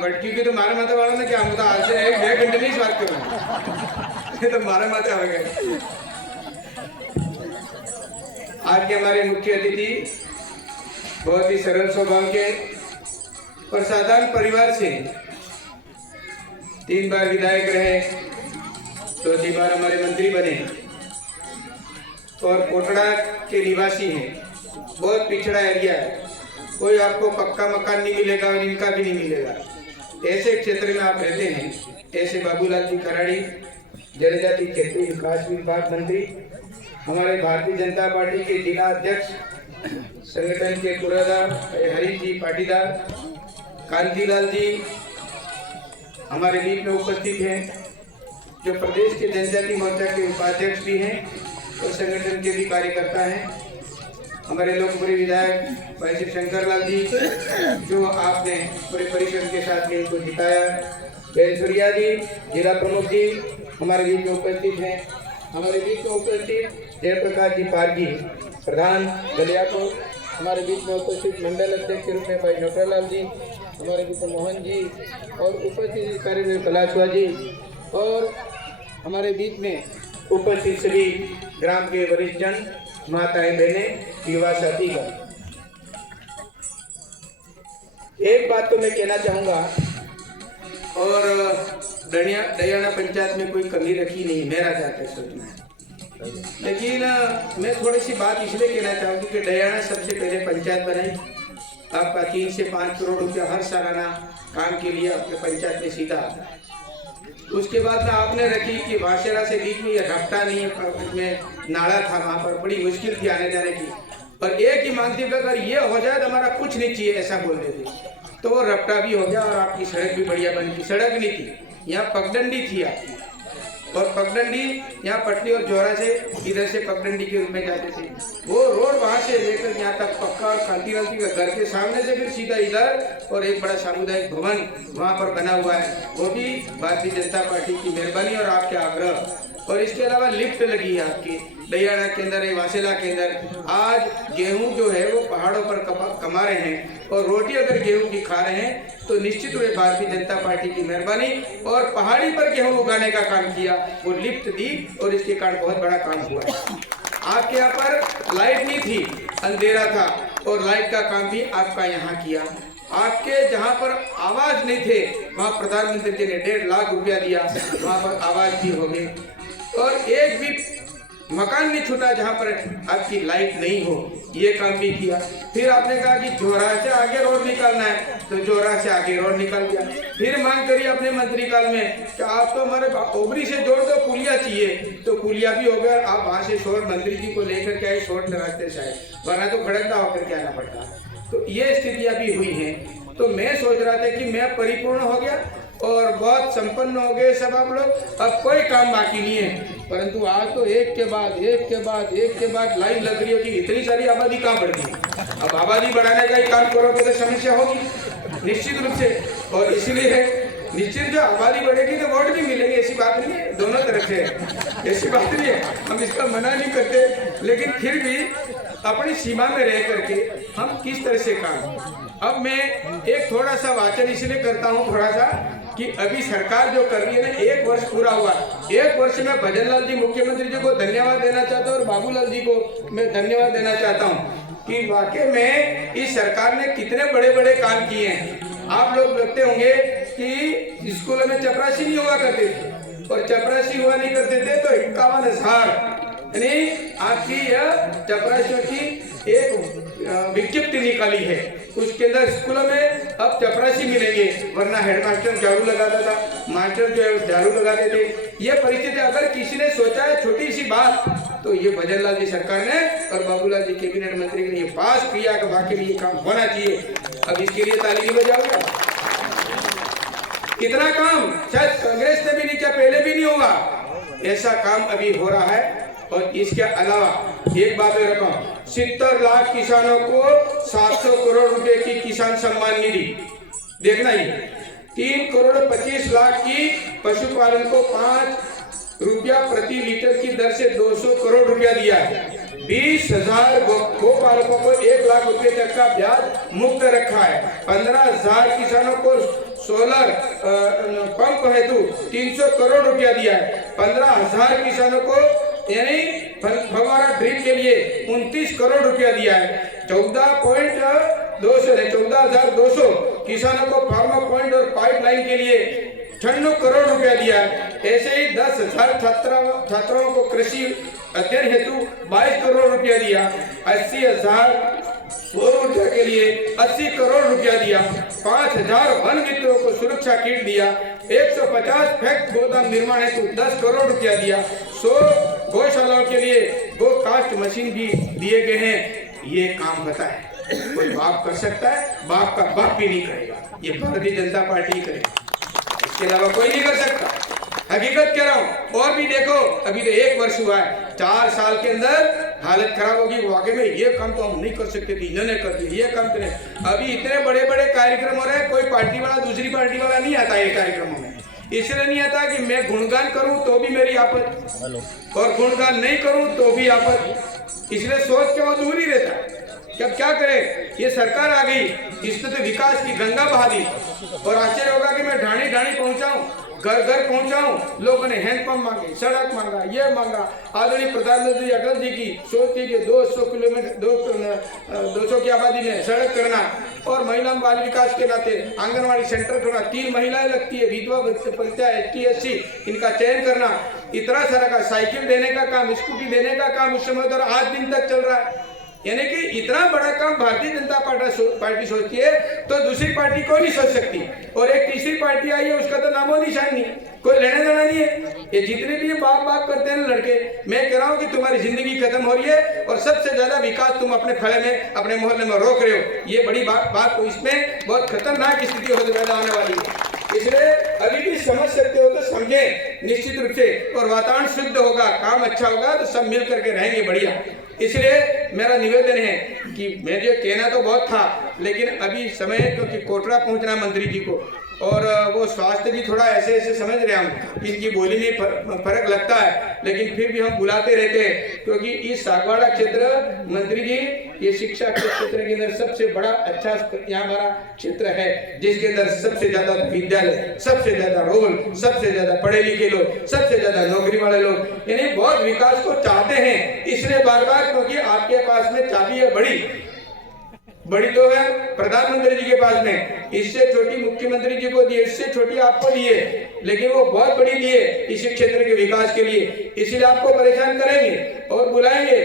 वटकी की तो मारे माथे वाला ने क्या मुझे आज से 1-2 घंटे नहीं बात करूँ ये तो मारे माथे आ गए। आज के हमारे मुख्य अतिथि बहुत ही सरल स्वभाव के और साधारण परिवार से 3 बार विधायक रहे, 2 बार हमारे मंत्री बने और कोटड़ा के निवासी हैं। बहुत पिछड़ा एरिया है, कोई आपको पक्का मकान नहीं मिलेगा और इनका भी नहीं मिलेगा। ऐसे क्षेत्र में आप रहते हैं। ऐसे बाबूलाल जी कराड़ी जनजाति क्षेत्रीय विकास विभाग मंत्री, हमारे भारतीय जनता पार्टी के जिला अध्यक्ष, संगठन के पुरादार हरी जी पाटीदार, कांतिलाल जी हमारे बीच में उपस्थित हैं, जो प्रदेश के जनजाति मोर्चा के उपाध्यक्ष भी हैं और संगठन के भी कार्यकर्ता हैं। हमारे लोकप्रिय विधायक भाई श्री शंकर लाल जी, जो आपने पूरे परिश्रम के साथ इनको जिताया। बेनसुरिया जी जिला प्रमुख जी हमारे बीच में उपस्थित हैं। हमारे बीच में उपस्थित जयप्रकाश जी पारगी प्रधान गलियाकोट, हमारे बीच में उपस्थित मंडल अध्यक्ष के रूप में भाई नटवरलाल जी, हमारे बीच में मोहन जी और उपस्थित कार्यदेव कलाशवा जी और हमारे बीच में उपस्थित सभी ग्राम के वरिष्ठ जन, माताएं, बहनें, युवा साथीगण। एक बात तो मैं कहना चाहूँगा, और डयाना पंचायत में कोई कमी रखी नहीं मेरा जाकर सोचना है, लेकिन मैं थोड़ी सी बात इसलिए कहना चाहूँगी कि डयाना सबसे पहले पंचायत बनाई। आपका 3 से 5 करोड़ रुपया हर सालाना काम के लिए अपने पंचायत में सीधा आता है। उसके बाद आपने रखी कि भाषेरा से बीच में ये रफ्ता नहीं है, में नाला था, वहाँ पर बड़ी मुश्किल थी आने जाने की, और एक ही मानती कि अगर ये हो जाए तो हमारा कुछ नहीं चाहिए ऐसा बोल रहे थे। तो वो रफ्ता भी हो गया और आपकी सड़क भी बढ़िया बन गई। सड़क नहीं थी, यहाँ पगडंडी थी आपकी, और पगडंडी यहाँ पटनी और जोरा से इधर से पगडंडी के रूप में जाते थे। वो रोड वहाँ से लेकर यहाँ तक पक्का, और कांतिलाल जी का घर के सामने से फिर सीधा इधर, और एक बड़ा सामुदायिक भवन वहाँ पर बना हुआ है, वो भी भारतीय जनता पार्टी की मेहरबानी और आपके आग्रह। और इसके अलावा लिफ्ट लगी है आपकी डयाना के अंदर, वासेला के अंदर। आज गेहूं जो है वो पहाड़ों पर कमा रहे हैं, और रोटी अगर गेहूं की खा रहे हैं तो निश्चित रूप से भारतीय जनता पार्टी की मेहरबानी। और पहाड़ी पर गेहूं उगाने का काम किया, वो लिफ्ट दी, और इसके कारण बहुत बड़ा काम हुआ है। आपके यहाँ पर लाइट नहीं थी, अंधेरा था, और लाइट का काम भी आपका यहाँ किया। आपके जहाँ पर आवाज नहीं थे वहाँ प्रधानमंत्री जी ने 1.5 लाख रुपया दिया, वहाँ पर आवाज भी हो गई। और एक भी मकान नहीं छूटा जहाँ पर आपकी लाइट नहीं हो, ये काम भी किया। फिर आपने कहा कि जोरा से आगे रोड निकालना है, तो जोरा से आगे रोड निकल गया। फिर मांग करी अपने मंत्री काल में कि आप तो हमारे ओबरी से जोड़ दो, पुलिया चाहिए, तो पुलिया भी हो गया। आप वहाँ से शोर मंत्री जी को लेकर के आए, शोर रास्ते से आए, वरना तो खड़कता होकर के आना पड़ता। तो ये स्थितियाँ भी हुई हैं। तो मैं सोच रहा था कि मैं परिपूर्ण हो गया और बहुत संपन्न हो गए सब आप लोग, अब कोई काम बाकी नहीं है। परंतु आज तो एक के बाद लाइन लग रही है कि इतनी सारी आबादी कहाँ बढ़ गई। अब आबादी बढ़ाने का ही काम करोगे तो समस्या होगी निश्चित रूप से। और इसलिए निश्चित जो आबादी बढ़ेगी तो वोट भी मिलेंगे, ऐसी बात नहीं है, दोनों तरफ से ऐसी बात नहीं है, हम इसका मना नहीं करते। लेकिन फिर भी अपनी सीमा में रह करके हम किस तरह से काम। अब मैं एक थोड़ा सा वाचन इसलिए करता हूँ थोड़ा सा कि अभी सरकार जो कर रही है ना, 1 वर्ष पूरा हुआ। 1 वर्ष में भजनलाल जी मुख्यमंत्री जी को धन्यवाद देना चाहता हूँ, और बाबूलाल जी को मैं धन्यवाद देना चाहता हूँ कि वाकई में इस सरकार ने कितने बड़े बड़े काम किए हैं। आप लोग लगते होंगे कि स्कूलों में चपरासी नहीं हुआ करते थे, और चपरासी हुआ नहीं करते थे तो 51,000 यानी आपकी यह चपरासियों की एक विज्ञप्ति निकाली है। उसके अंदर स्कूलों में अब चपरासी मिलेंगे, वरना हेडमास्टर झाड़ू लगाता था, मास्टर जो है झाड़ू लगाते थे। ये परिस्थिति अगर किसी ने सोचा है छोटी सी बात, तो ये भजनलाल जी सरकार ने और बाबूलाल जी कैबिनेट मंत्री ने ये पास किया कि वाकई में ये काम होना चाहिए। अब इसके लिए ताली नहीं बजाऊंगा। इतना काम शायद कांग्रेस ने भी नहीं किया, पहले भी नहीं होगा, ऐसा काम अभी हो रहा है। और इसके अलावा एक बात मैं रखा, 70 लाख किसानों को 700 करोड़ रुपए की किसान सम्मान निधि, देखना ही 3 करोड़ 25 लाख की पशुपालन को 5 रुपया प्रति लीटर की दर से 200 करोड़ रुपया दिया है। 20,000 गोपालकों को 1 लाख रुपए तक का ब्याज मुक्त रखा है। 15,000 किसानों को सोलर पंप हेतु 300 करोड़ रुपया दिया है। 15,000 किसानों को यानी फव्वारा ड्रिप के लिए 29 करोड़ रुपया दिया है। 14,200 किसानों को फार्मा पॉइंट और पाइपलाइन के लिए 96 करोड़ रुपया दिया है। ऐसे ही 10,000 छात्राओं को कृषि अध्ययन हेतु 22 करोड़ रुपया दिया। 80,000 सौर ऊर्जा के लिए 80 करोड़ रुपया दिया। 5,000 वन मित्रों को सुरक्षा किट दिया। 150 फैक्ट गोदाम निर्माण हेतु 10 करोड़ रुपया दिया। 100 गौशालाओं के लिए गो कास्ट मशीन भी दिए गए हैं। ये काम बताए कोई बाप कर सकता है? बाप का बाप भी नहीं करेगा, ये भारतीय जनता पार्टी ही करेगा, इसके अलावा कोई नहीं कर सकता। हकीकत कह रहा हूं। और भी देखो, अभी तो 1 वर्ष हुआ है, 4 साल के अंदर हालत खराब होगी। वाकई में ये काम तो हम नहीं कर सकते थे, इन्होंने कर दिया, ये काम करें। अभी इतने बड़े बड़े कार्यक्रम हो रहे हैं, कोई पार्टी वाला दूसरी पार्टी वाला नहीं आता ये कार्यक्रमों में। इसलिए नहीं आता कि मैं गुणगान करूं तो भी मेरी आपत्ति और गुणगान नहीं करूं तो भी आपत्ति, इसलिए सोच के वो दूर ही रहता है। अब क्या करें, ये सरकार आ गई, इसने तो विकास की गंगा बहा दी। और आश्चर्य होगा कि मैं ढाणी ढाणी पहुंचाऊं, घर घर पहुंचाऊं, लोगों ने हैंडपंप मांगे, सड़क मांगा, ये मांगा। आदरणीय प्रधानमंत्री अटल जी की सोच थी कि 200 किलोमीटर 200 की आबादी में सड़क करना और महिला बाल विकास के नाते आंगनवाड़ी सेंटर करना। 3 महिलाएं लगती है, विधवा बच्चा, ST SC, इनका चयन करना। इतना सारा का साइकिल देने का काम, स्कूटी देने का काम उस समय और आज दिन तक चल रहा है। यानी कि इतना बड़ा काम भारतीय जनता पार्टी सोचती है तो दूसरी पार्टी कोई नहीं सोच सकती। और एक तीसरी पार्टी आई है, उसका तो नामो निशान नहीं, कोई लेने देना नहीं है। ये जितने भी बाप बाप करते हैं लड़के, मैं कह रहा हूँ कि तुम्हारी जिंदगी खत्म हो रही है और सबसे ज्यादा विकास तुम अपने फले में, अपने मोहल्ले में रोक रहे हो। ये बड़ी बात को इसमें बहुत खतरनाक स्थिति पैदा होने वाली है। इसलिए अभी भी समझ सकते हो तो समझें निश्चित रूप से, और वातावरण शुद्ध होगा, काम अच्छा होगा तो सब मिल करके रहेंगे बढ़िया। इसलिए मेरा निवेदन है कि मैं जो कहना तो बहुत था, लेकिन अभी समय है क्योंकि कोटरा पहुंचना मंत्री जी को, और वो स्वास्थ्य भी थोड़ा ऐसे ऐसे समझ रहे हम, इनकी बोली में फर्क लगता है, लेकिन फिर भी हम बुलाते रहते हैं क्योंकि इस सागवाड़ा क्षेत्र मंत्री जी, ये शिक्षा के क्षेत्र के अंदर सबसे बड़ा अच्छा यहाँ हमारा क्षेत्र है, जिसके अंदर सबसे ज्यादा विद्यालय, सबसे ज्यादा रोल, सबसे ज्यादा पढ़े लिखे लोग, सबसे ज्यादा नौकरी वाले लोग, यानी बहुत विकास को चाहते हैं। इसलिए बार बार, क्योंकि आपके पास में चाबी है बड़ी तो है प्रधानमंत्री जी के पास में, इससे छोटी मुख्यमंत्री जी को दिए, इससे छोटी आपको दिए, लेकिन वो बहुत बड़ी दिए इसी क्षेत्र के विकास के लिए। इसलिए आपको परेशान करेंगे और बुलाएंगे।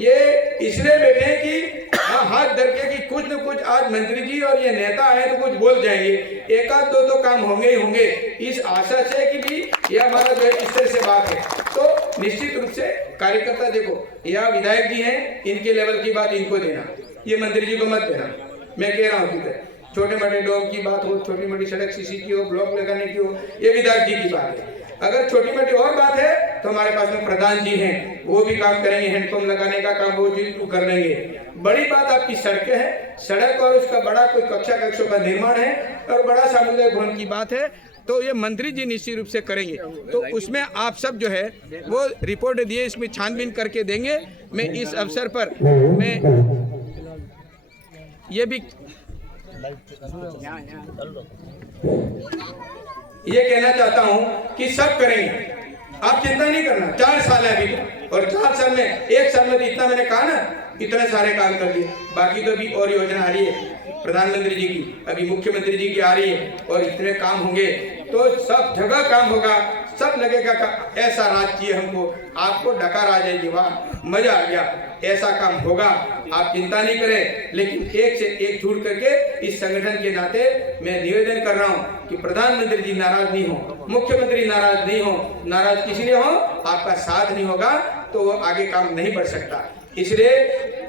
ये इसलिए बैठे हैं कि हाथ धर के कि कुछ न कुछ आज मंत्री जी और ये नेता आए तो कुछ बोल जाएंगे, एक आध दो तो काम होंगे ही होंगे, इस आशा से कि भी ये हमारा जो इस तरह से बात है। तो निश्चित रूप से कार्यकर्ता, देखो यह विधायक जी हैं, इनके लेवल की बात इनको देना, ये मंत्री जी को मत देना। मैं कह रहा हूँ कि छोटे मोटे डोम की बात हो, छोटी मोटी सड़क सीसी की हो, ब्लॉक लगाने की हो, ये विधायक जी की बात है। अगर छोटी मोटी और बात है तो हमारे पास में प्रधान जी हैं, वो भी काम करेंगे, हैंडपंप लगाने का काम वो जी कर लेंगे। बड़ी बात आपकी सड़कें हैं, सड़क और उसका बड़ा कोई कक्षों का निर्माण है और बड़ा सामुदायिक भवन की बात है, तो ये मंत्री जी निश्चित रूप से करेंगे। तो उसमें आप सब जो है वो रिपोर्ट दिए, इसमें छानबीन करके देंगे। मैं इस अवसर पर मैं ये भी ये कहना चाहता हूं कि सब करेंगे, आप चिंता नहीं करना। 4 साल है अभी तो, और 4 साल में 1 साल में तो इतना मैंने कहा ना, इतने सारे काम कर दिए। बाकी तो अभी और योजना आ रही है प्रधानमंत्री जी की, अभी मुख्यमंत्री जी की आ रही है, और इतने काम होंगे तो सब जगह काम होगा, सब लगेगा ऐसा राज चाहिए हमको, आपको डकार आ जाएगी, वाह मजा आ गया, ऐसा काम होगा। आप चिंता नहीं करें, लेकिन एक से एक जुड़ करके इस संगठन के नाते मैं निवेदन कर रहा हूं कि प्रधानमंत्री जी नाराज नहीं हो, मुख्यमंत्री नाराज नहीं हो, नाराज किसी ने हो, आपका साथ नहीं होगा तो वो आगे काम नहीं बढ़ सकता। इसलिए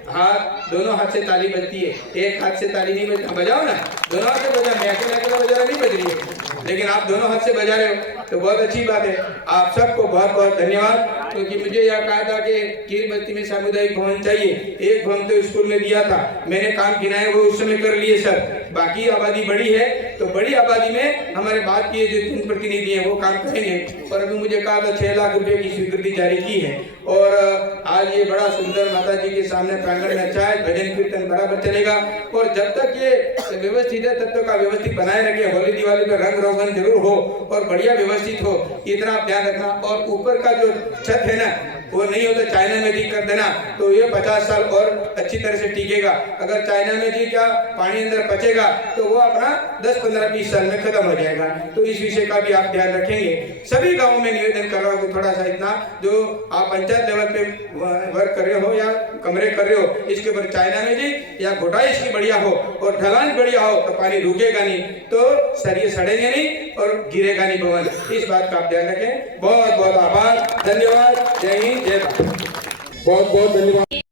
हाथ, दोनों हाथ से ताली बजती है, एक हाथ से ताली नहीं बजती, बजाओ ना, दोनों हाथ से बजाओ। मैं अकेला बजा रहा नहीं बज रही है, लेकिन आप दोनों हाथ से बजा रहे हो तो बहुत अच्छी बात है। आप सबको बहुत बहुत धन्यवाद, क्योंकि मुझे यह कहा था कि कीर बस्ती में सामुदायिक भवन चाहिए, एक भवन तो स्कूल में दिया था, मैंने काम गिनाए वो उस समय कर लिए सब, बाकी आबादी बड़ी है तो बड़ी आबादी में हमारे बात किए जो जनप्रतिनिधि हैं वो काम करेंगे। और अभी मुझे कहा था 6 लाख रुपए की स्वीकृति जारी की है और आज ये बड़ा सुंदर माता जी के सामने प्रांगण में अच्छा है, भजन कीर्तन बराबर चलेगा। और जब तक ये व्यवस्थित है तब तक का व्यवस्थित बनाए रखे। होली दिवाली पर रंग रोगन जरूर हो और बढ़िया व्यवस्थित हो, इतना आप ध्यान रखना। और ऊपर का जो छत है ना वो नहीं हो तो चाइना में जी कर देना, तो ये 50 साल और अच्छी तरह से टिकेगा। अगर चाइना में जी क्या पानी अंदर पचेगा तो वो अपना 10, 15, 20 साल में खत्म हो जाएगा। तो इस विषय का भी आप ध्यान रखेंगे। सभी गांवों में निवेदन कर रहा हूँ कि थोड़ा सा इतना जो आप पंचायत लेवल पे वर्क कर रहे हो या कमरे कर रहे हो, इसके ऊपर चाइना में जी या घोटाई इसकी बढ़िया हो और ढलान बढ़िया हो तो पानी रुकेगा नहीं, तो सरिये सड़ेंगे नहीं और गिरेगा नहीं भवन। इस बात का आप ध्यान रखें। बहुत बहुत आभार, धन्यवाद, जय हिंद, जय भारत। बहुत बहुत धन्यवाद।